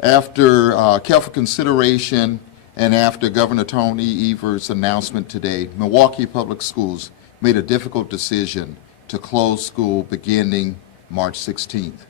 After careful consideration and after Governor Tony Evers' announcement today, Milwaukee Public Schools made a difficult decision to close school beginning March 16th.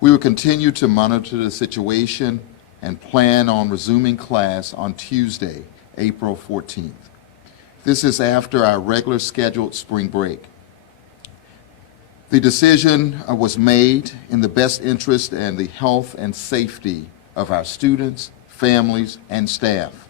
We will continue to monitor the situation and plan on resuming class on Tuesday, April 14th. This is after our regular scheduled spring break. The decision was made in the best interest and the health and safety of our students, families, and staff.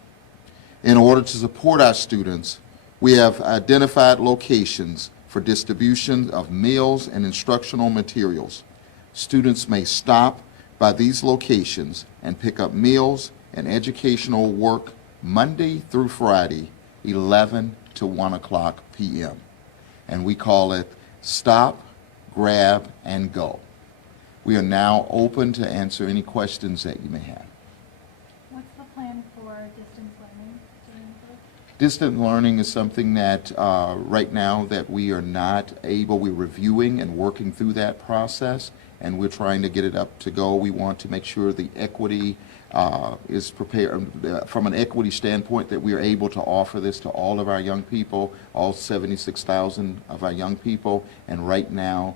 In order to support our students, we have identified locations for distribution of meals and instructional materials. Students may stop by these locations and pick up meals and educational work Monday through Friday, 11 to 1 o'clock p.m. And we call it Stop, Grab, and Go. We are now open to answer any questions that you may have. What's the plan for distance learning during this? Distant learning is something that right now that we are not able, we're reviewing and working through that process, and we're trying to get it up to go. We want to make sure the equity is prepared from an equity standpoint, that we are able to offer this to all of our young people, all 76,000 of our young people. And right now,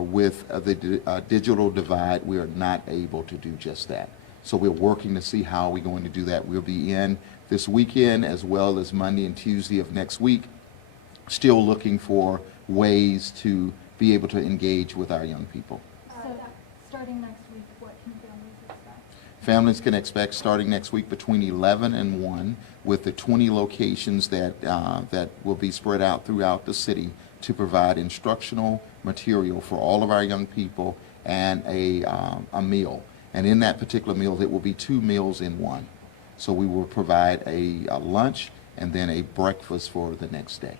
with the digital divide, we are not able to do just that. So we're working to see how we're going to do that. We'll be in this weekend as well as Monday and Tuesday of next week, still looking for ways to be able to engage with our young people. So starting next week, what can families expect? Families can expect starting next week between 11 and 1 with the 20 locations that, that will be spread out throughout the city to provide instructional material for all of our young people and a meal. And in that particular meal, it will be 2 meals in one. So we will provide a lunch and then a breakfast for the next day.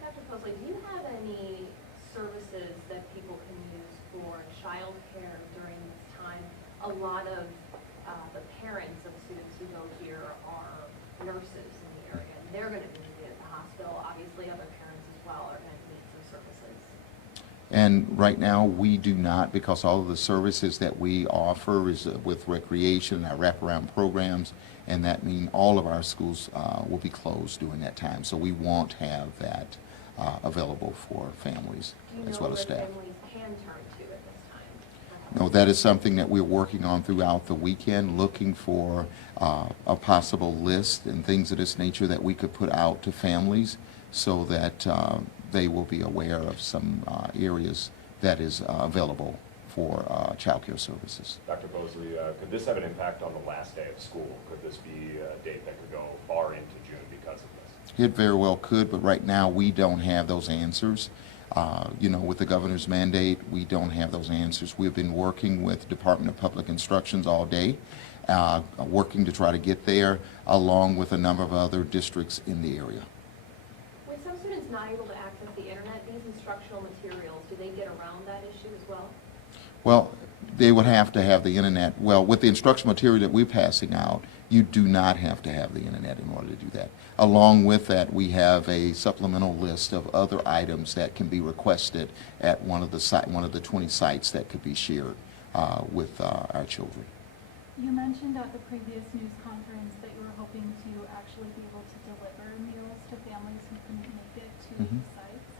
Dr. Posley, do you have any services that people can use for childcare during this time? A lot of the parents of students who go here are nurses in the area, and they're going to be needed at the hospital. Obviously, other parents as well are going to need some services. And right now, we do not, because all of the services that we offer is with recreation and our wraparound programs, and that means all of our schools will be closed during that time. So we won't have that available for families as well as staff. Families can turn to at this time? No, that is something that we're working on throughout the weekend, looking for a possible list and things of this nature that we could put out to families so that they will be aware of some areas that is available for child care services. Dr. Posley, could this have an impact on the last day of school? Could this be a date that could go far into June because of this? It very well could, but right now we don't have those answers. You know, with the governor's mandate, we don't have those answers. We've been working with the Department of Public Instructions all day, working to try to get there, along with a number of other districts in the area. With some students not able to access the internet, these instructional materials, do they get around that issue as well? Well, they would have to have the internet. Well, with the instructional material that we're passing out, you do not have to have the internet in order to do that. Along with that, we have a supplemental list of other items that can be requested at one of the 20 sites that could be shared with our children. You mentioned at the previous news conference that you were hoping to actually be able to deliver meals to families who couldn't make it to these sites.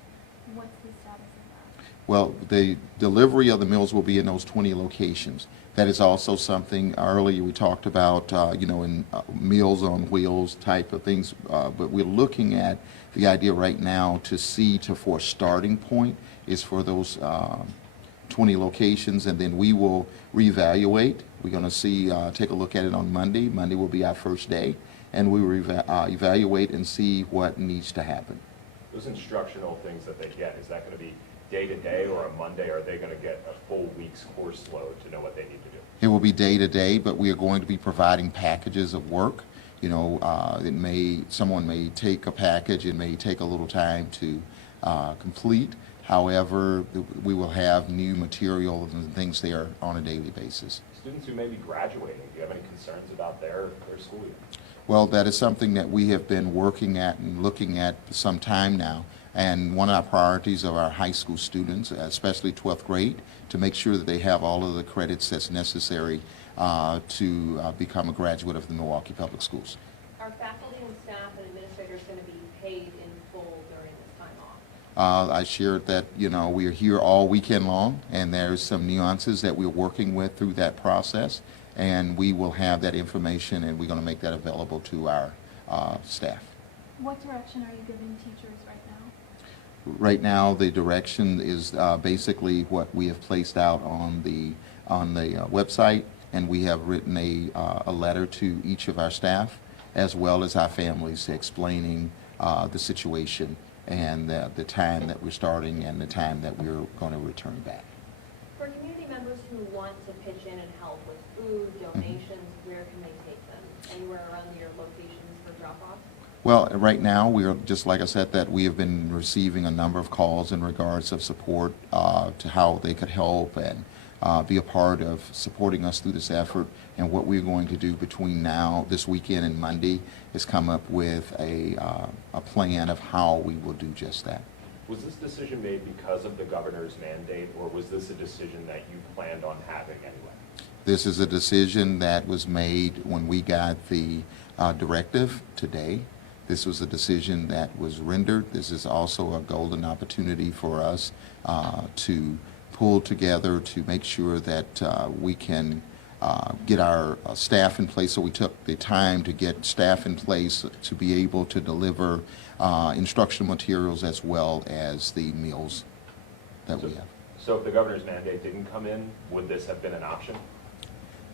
What's the status of that? Well, the delivery of the meals will be in those 20 locations. That is also something earlier we talked about, you know, in Meals on Wheels type of things, but we're looking at the idea right now to see for a starting point is for those 20 locations, and then we will reevaluate. We're going to see, take a look at it on Monday. Monday will be our first day, and we will evaluate and see what needs to happen. Those instructional things that they get, is that going to be day to day or a Monday? Or are they going to get a full week's course load to know what they need to do? It will be day to day, but we are going to be providing packages of work. You know, someone may take a package, it may take a little time to complete. However, we will have new materials and things there on a daily basis. Students who may be graduating, do you have any concerns about their school year? Well, that is something that we have been working at and looking at for some time now. And one of our priorities of our high school students, especially 12th grade, to make sure that they have all of the credits that's necessary to become a graduate of the Milwaukee Public Schools. Are faculty and staff and administrators going to be paid in full during this time off? I shared that, we are here all weekend long, and there's some nuances that we're working with through that process, and we will have that information, and we're going to make that available to our staff. What direction are you giving teachers right now? Right now, the direction is basically what we have placed out on the website, and we have written a letter to each of our staff as well as our families explaining the situation and the time that we're starting and the time that we're going to return back. For community members who want to pitch in and help with food, donations, where can they take them? Anywhere around your locations for drop-off? Well, right now, we are, just like I said, that we have been receiving a number of calls in regards of support to how they could help and be a part of supporting us through this effort. And what we're going to do between now, this weekend and Monday, is come up with a plan of how we will do just that. Was this decision made because of the governor's mandate, or was this a decision that you planned on having anyway? This is a decision that was made when we got the directive today. This was a decision that was rendered. This is also a golden opportunity for us to pull together to make sure that we can get our staff in place. So we took the time to get staff in place to be able to deliver instructional materials as well as the meals that we have. So if the governor's mandate didn't come in, would this have been an option?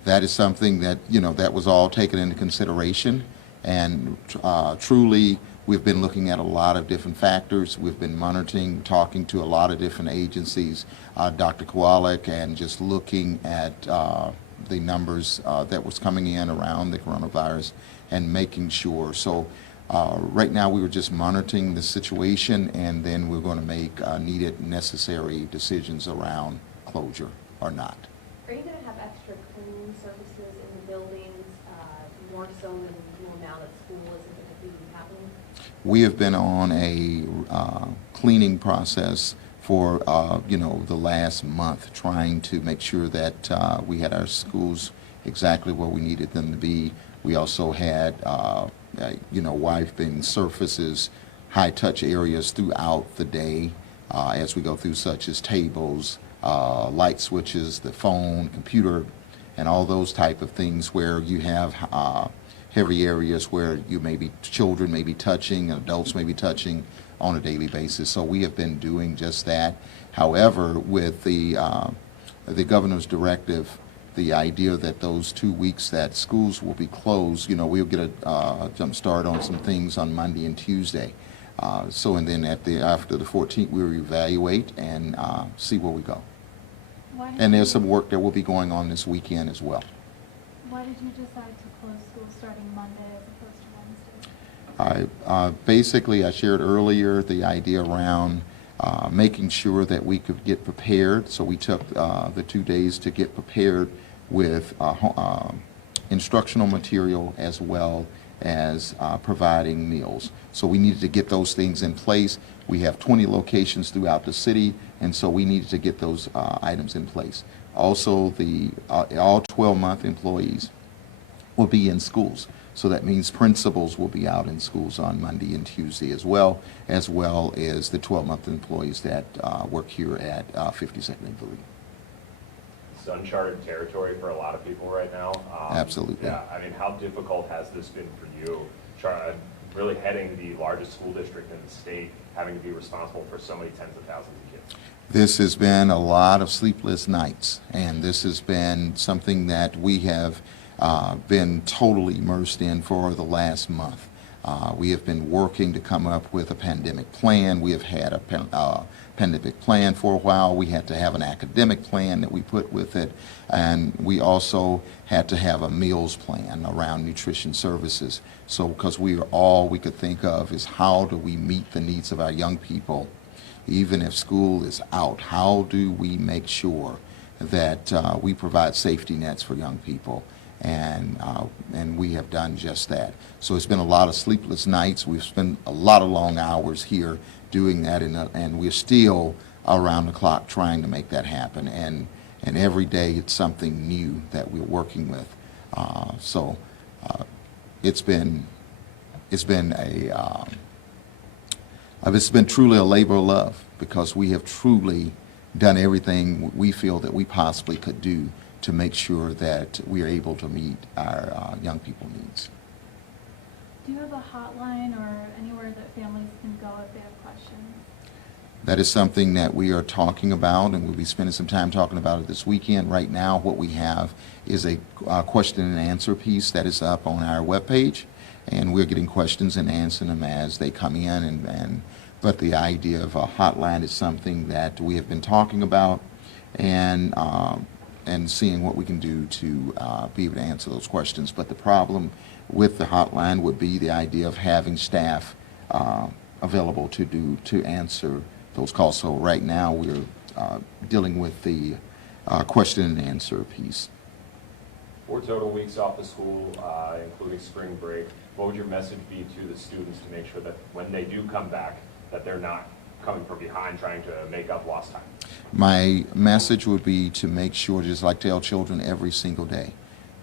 That is something that, that was all taken into consideration. And truly, we've been looking at a lot of different factors. We've been monitoring, talking to a lot of different agencies, Dr. Kowalik, and just looking at the numbers that was coming in around the coronavirus and making sure. So right now, we were just monitoring the situation, and then we're going to make needed, necessary decisions around closure or not. Are you going to have extra cleaning services in the buildings, more so than now that school isn't going to be happening? We have been on a cleaning process for the last month, trying to make sure that we had our schools exactly where we needed them to be. We also had wiping surfaces, high touch areas throughout the day as we go through, such as tables, light switches, the phone, computer, and all those type of things where you have heavy areas where children may be touching and adults may be touching on a daily basis. So we have been doing just that. However, with the governor's directive, the idea that those 2 weeks that schools will be closed, we'll get a jump start on some things on Monday and Tuesday. And then after the 14th, we'll evaluate and see where we go. And there's some work that will be going on this weekend as well. Why did you decide to close school starting Monday as opposed to Wednesday? Basically, I shared earlier the idea around making sure that we could get prepared. So we took the 2 days to get prepared with instructional material as well as providing meals. So we needed to get those things in place. We have 20 locations throughout the city, and so we needed to get those items in place. Also, all 12-month employees will be in schools. So that means principals will be out in schools on Monday and Tuesday as well as the 12-month employees that work here at 52nd and Valley. It's uncharted territory for a lot of people right now. Absolutely. Yeah, I mean, how difficult has this been for you, really heading the largest school district in the state, having to be responsible for so many tens of thousands of kids? This has been a lot of sleepless nights, and this has been something that we have been totally immersed in for the last month. We have been working to come up with a pandemic plan. We have had a pandemic plan for a while. We had to have an academic plan that we put with it, and we also had to have a meals plan around nutrition services. So because all we could think of is how do we meet the needs of our young people, even if school is out? How do we make sure that we provide safety nets for young people, and we have done just that. So it's been a lot of sleepless nights. We've spent a lot of long hours here doing that, and we're still around the clock trying to make that happen. And every day it's something new that we're working with. So it's been truly a labor of love, because we have truly done everything we feel that we possibly could do to make sure that we are able to meet our young people needs. Do you have a hotline or anywhere that families can go if they have questions? That is something that we are talking about, and we'll be spending some time talking about it this weekend. Right now, what we have is a question and answer piece that is up on our webpage, and we're getting questions and answering them as they come in. But the idea of a hotline is something that we have been talking about, and seeing what we can do to be able to answer those questions. But the problem with the hotline would be the idea of having staff available to answer those calls. So right now we're dealing with the question and answer piece. 4 total weeks off of school, including spring break. What would your message be to the students to make sure that when they do come back, that they're not coming from behind trying to make up lost time? My message would be to make sure, just like tell children every single day,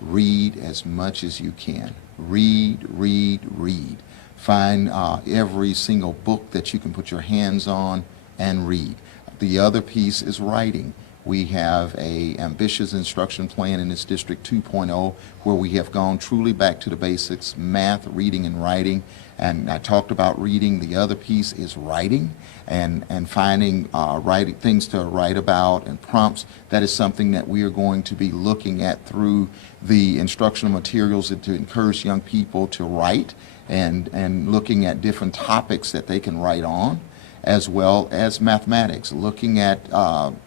read as much as you can. Read, read, read. Find every single book that you can put your hands on and read. The other piece is writing. We have a ambitious instruction plan in this District 2.0 where we have gone truly back to the basics, math, reading, and writing. And I talked about reading. The other piece is writing and finding writing things to write about and prompts. That is something that we are going to be looking at through the instructional materials to encourage young people to write, and looking at different topics that they can write on, as well as mathematics, looking at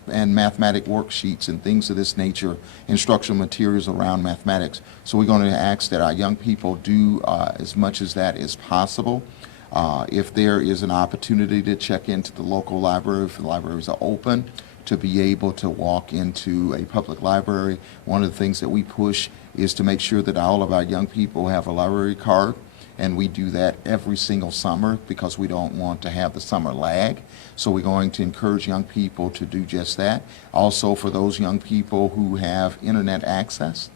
and mathematic worksheets and things of this nature, instructional materials around mathematics. So we're going to ask that our young people do as much as that is possible. If there is an opportunity to check into the local library, if the libraries are open, to be able to walk into a public library. One of the things that we push is to make sure that all of our young people have a library card. And we do that every single summer because we don't want to have the summer lag. So we're going to encourage young people to do just that. Also, for those young people who have internet access,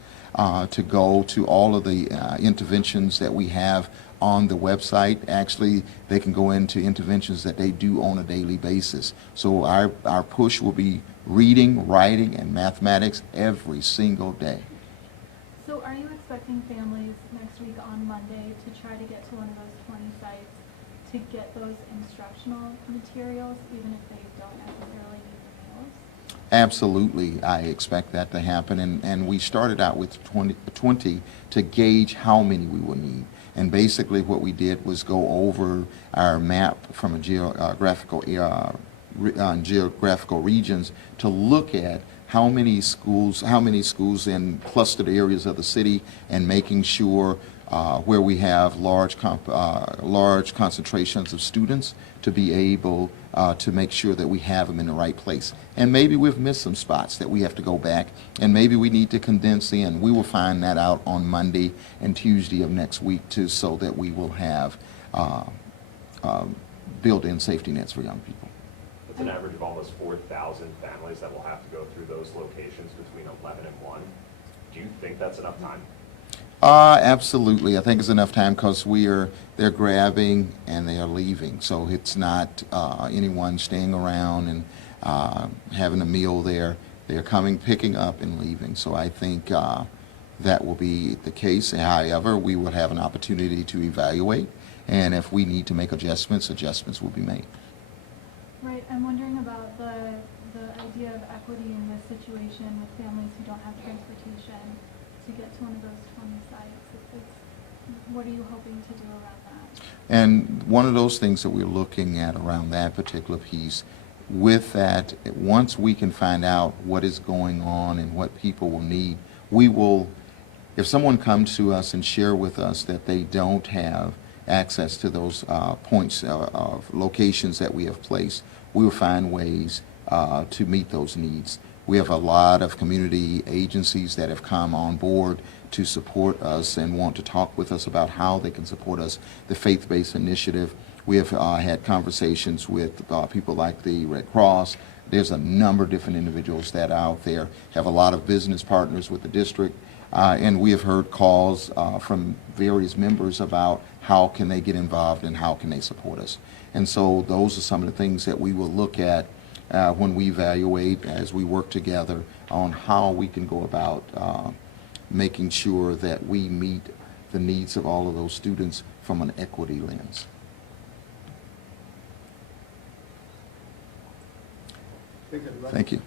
to go to all of the interventions that we have on the website. Actually, they can go into interventions that they do on a daily basis. So our push will be reading, writing, and mathematics every single day. So are you expecting families next week on Monday to try to get to one of those 20 sites to get those instructional materials, even if they don't necessarily need the meals? Absolutely, I expect that to happen, and we started out with 20 to gauge how many we will need. And basically what we did was go over our map from a geographical regions to look at how many schools in clustered areas of the city, and making sure where we have large concentrations of students to be able to make sure that we have them in the right place. And maybe we've missed some spots that we have to go back, and maybe we need to condense in. We will find that out on Monday and Tuesday of next week too, so that we will have built-in safety nets for young people. It's an average of almost 4,000 families that will have to go through those locations between 11 and 1. Do you think that's enough time? Absolutely. I think it's enough time because they're grabbing and they are leaving. So it's not anyone staying around and having a meal there. They're coming, picking up, and leaving. So I think that will be the case. However, we will have an opportunity to evaluate, and if we need to make adjustments will be made. Right, I'm wondering about the idea of equity in this situation with families who don't have transportation to get to one of those 20 sites. What are you hoping to do around that? And one of those things that we're looking at around that particular piece, with that, once we can find out what is going on and what people will need, we will, if someone comes to us and share with us that they don't have access to those points of locations that we have placed, we will find ways to meet those needs. We have a lot of community agencies that have come on board to support us and want to talk with us about how they can support us. The faith-based initiative, we have had conversations with people like the Red Cross. There's a number of different individuals that are out there, have a lot of business partners with the district, and we have heard calls from various members about how can they get involved and how can they support us. And so those are some of the things that we will look at when we evaluate as we work together on how we can go about making sure that we meet the needs of all of those students from an equity lens. Thank you.